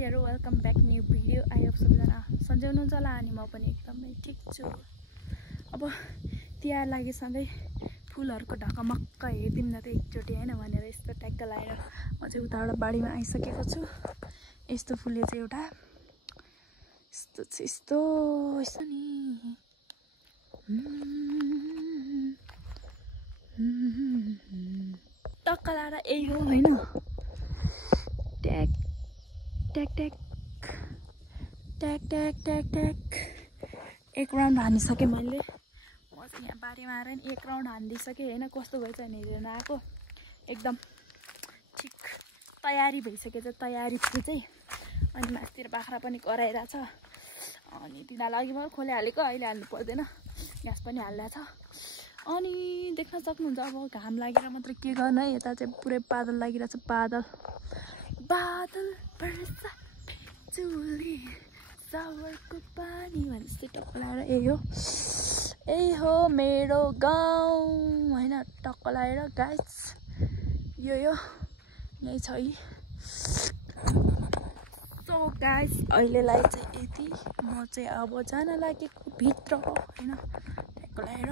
साथीहरु welcome back new video. I hope सबैजना सन्चै हुनुहुन्छ होला अनि म पनि एकदमै ठीक छु। अब तिहार लागि सँगै फुलहरुको ढकमक्क हेर्दिम न त एकचोटी हैन भनेर यस्तो ट्याक्क लाएर म चाहिँ उताबाट बाडीमा आइसकेको छु। यस्तो फुलले चाहिँ एउटा यस्तो नि टक्क लाएर यही हो हैन। ट्याक ट्याक ट्याक ट्याक ट्याक ट्याक ट्याक एक राउन्ड हानिसकेँ मैले। म चाहिँ यहाँ बारीमा आएर नि एक राउन्ड हानिदिइसकेँ हैन। कस्तो भएछ भने हेरेर आएको एकदम ठिक तयारी भइसकेछ। तयारी थियो चाहिँ अनि मास्तिर बाख्रा पनि कराइरहेछ अनि तिनीहरूलाई अघि मात्रै खोलिहालेको, अहिले हाल्नु पर्दैन, ग्यास पनि हालिरहेछ। अनि देख्न सक्नुहुन्छ अब घाम लागेर मात्र के गर्न है, यता चाहिँ पुरै बादल लागिरहेछ। बादल बादल वर्षा चुली सावरको पानी भनेपछि टक्क लाएर यही हो मेरो गाउँ हैन। टक्क लाएर गाइस यो यही छ है। सो गाइस अहिलेलाई चाहिँ यति। म चाहिँ अब जान लागेको भित्र हैन। टक्क लाएर